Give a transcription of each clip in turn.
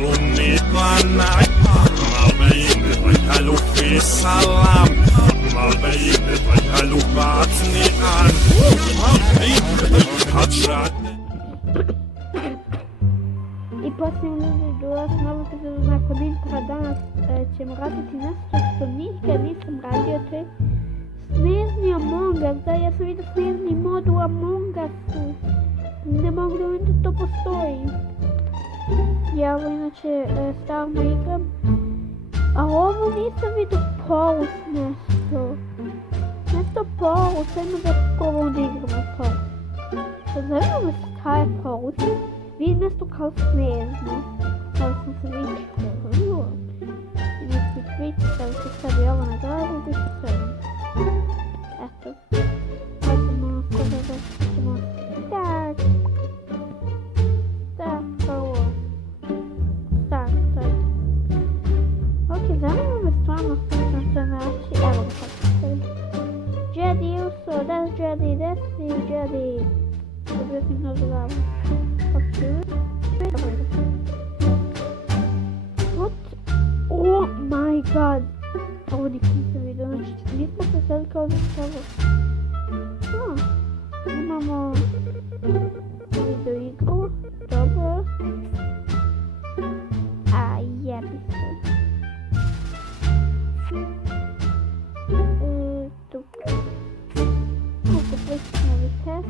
نقنع ما بين رجال في السلام ما بين رجال بعتني عن ما بين هتشعد. И после видео снова призову на коментар danas ćemo raditi nešto što nikad nisam radio, to je snežni Among Us. Da, ja sam vidio snežni mod u Among Usu. Ne mogu da vidim da to postoji. Ja ovo inače stalno igram. A ovo nisam vidio Paus nešto. Nešto Paus, ajmo da prvo onda igramo Paus. Zanima me šta je Paus. Vidim nešto kao snežno. Kao sam se vidio. I neki Twitch, da se stavi ovo na glavu i se sve. Eto. Pa ćemo sada da ćemo start. Zanima me stvarno što sam se naći. Evo ga sad se. Jedi uso, that's Jedi, that's Jedi. Dobio sam na glavu. What? Oh my god. Ovo nikad nisam vidio. Znači, nismo se sad kao za ovo. Imamo video igru. Dobro. A jebi se. Novi test.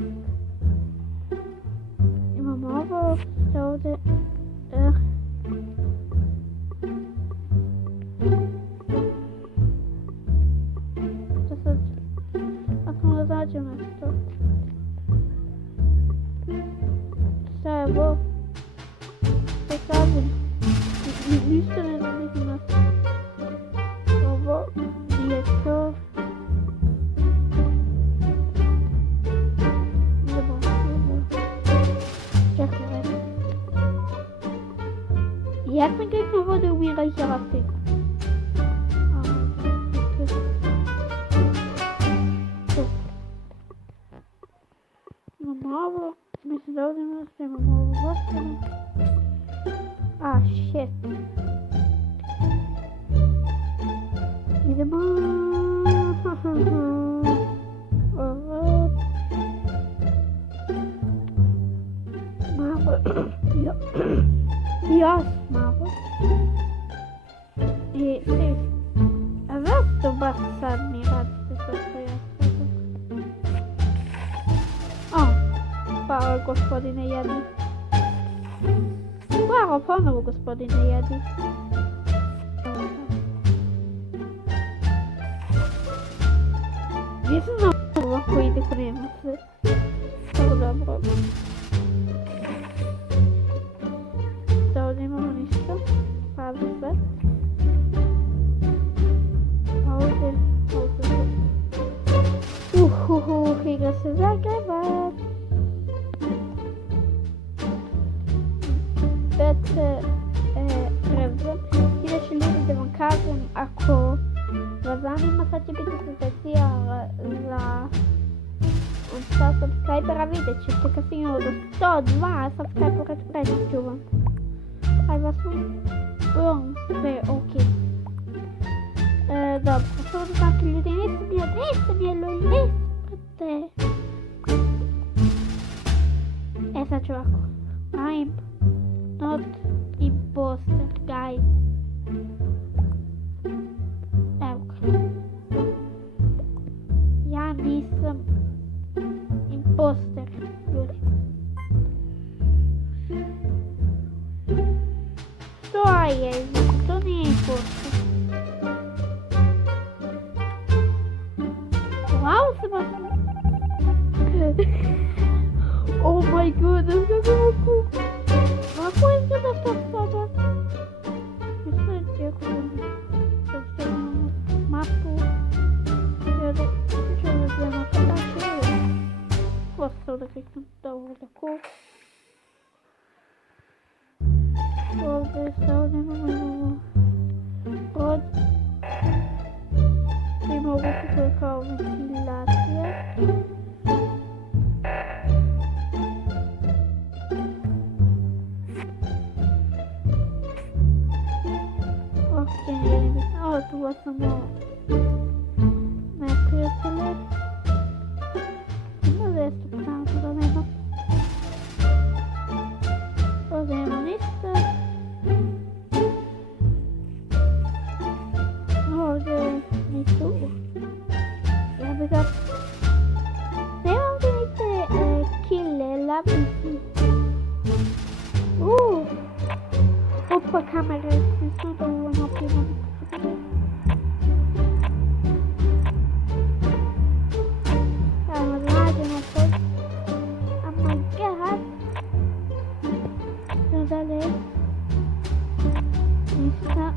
Imamo ovo što ovdje što sad ako ne zađem nešto šta je ovo što kažem ništa ne zavidim na ovo je to. Ja sam kliknuo vodu umira i hrasti. Imamo ovo. Mislim da ovdje imamo ovu gostanu. A, shit. Idemo. Ovo. Malo. Još malo. I ti. A zašto baš sad mi radite to što ja sad? O, hvala gospodine Jedi. Hvala ponovo gospodine Jedi. Nisam znao ovako ide ko nema sve. Tako dobro. Da ovdje imamo ništa. Pazi sve. A ovdje igra se zagreba. Već prevzem. Inače ljudi da vam kažem, ako vas zanima, sad će biti specijal za subscribera, vidjet ćete kad stignemo do 102 subscribera, reći ću vam. Aj vas bom, sve ok. Dobro, samo da znate ljudi, nisam je loli, prate. Sad ću ovako. I'm not imposter, guys. Evo ga. Ja nisam imposter, ljudi. Što je? To nije imposter. Wow, se baš... Oh my goodness, kako mogu... Kako izgleda to sada? Mislim da je kako imamo mapu. Ću da gledamo kada će je. Ostao da kliknem da ovo tako. Ovdje imamo brod. I mogu se kao ventilacija. ovo samo neprijatelje. Ima desto pravda da nema. Ovdje nema ništa. Ovdje ni tu. Ja bih ga... Nema ovdje ni te kille, labisi. Opa, kamere, nismo dovoljno optimno. Evo, radimo to. Oh my god. Što dalje? Ništa.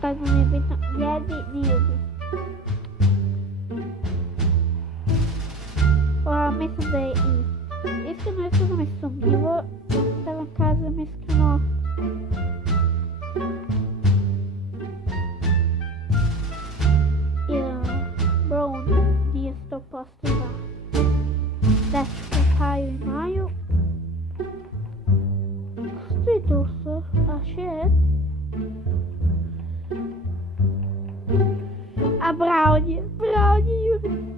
Tako mi je bitno. Jedi, nije bi. Mislim da je i. Iskreno mi sumnjivo. Da vam kažem iskreno. Brown nije 100% da dečke Kaju imaju. Što je to su? A shit. A Brown je Juri.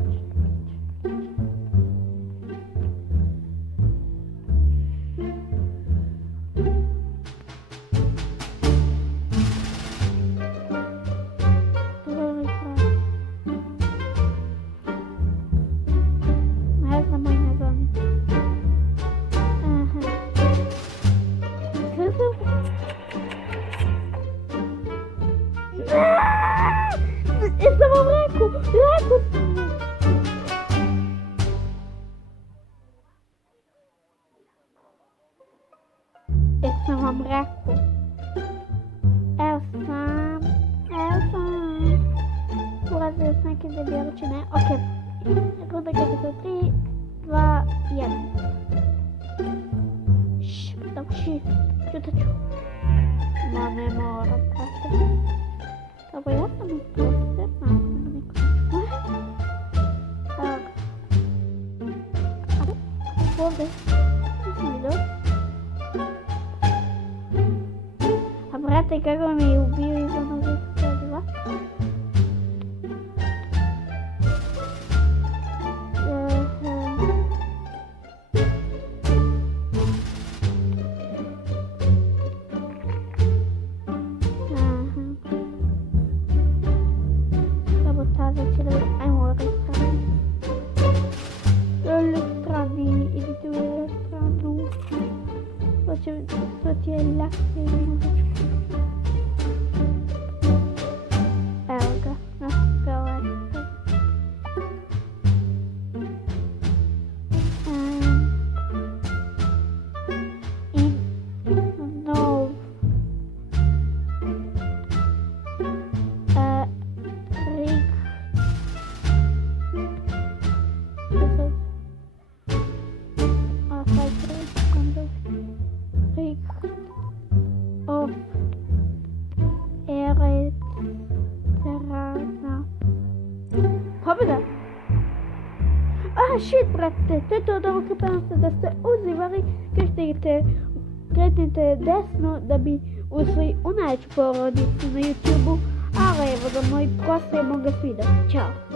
Jesam vam rekao sam. Jesam vam rekao. Evo sam. Ulazio s neke debjeliće, ne? Ok. Runda kada se 3, 2, 1. Šš, dobro, čutat ću. Ma ne moram, kako. Dobro, ja sam ih proste, nastavno mi koneču. Evo ga. Ovdje. Nisam vidio. A brate, kako mi je ubio iz onog iskazila. To ti je lakše i muzičko. Evo ga, naš galeta. In nov. Rik. Of Eritreana. Pobjeda! Ah, shit, brate! To je to da okrepenite da ste uzivali, kretnite desno da bi ušli u najveću porodicu na YouTube-u, ali evo da moji proste mogu svidjeti. Ćao!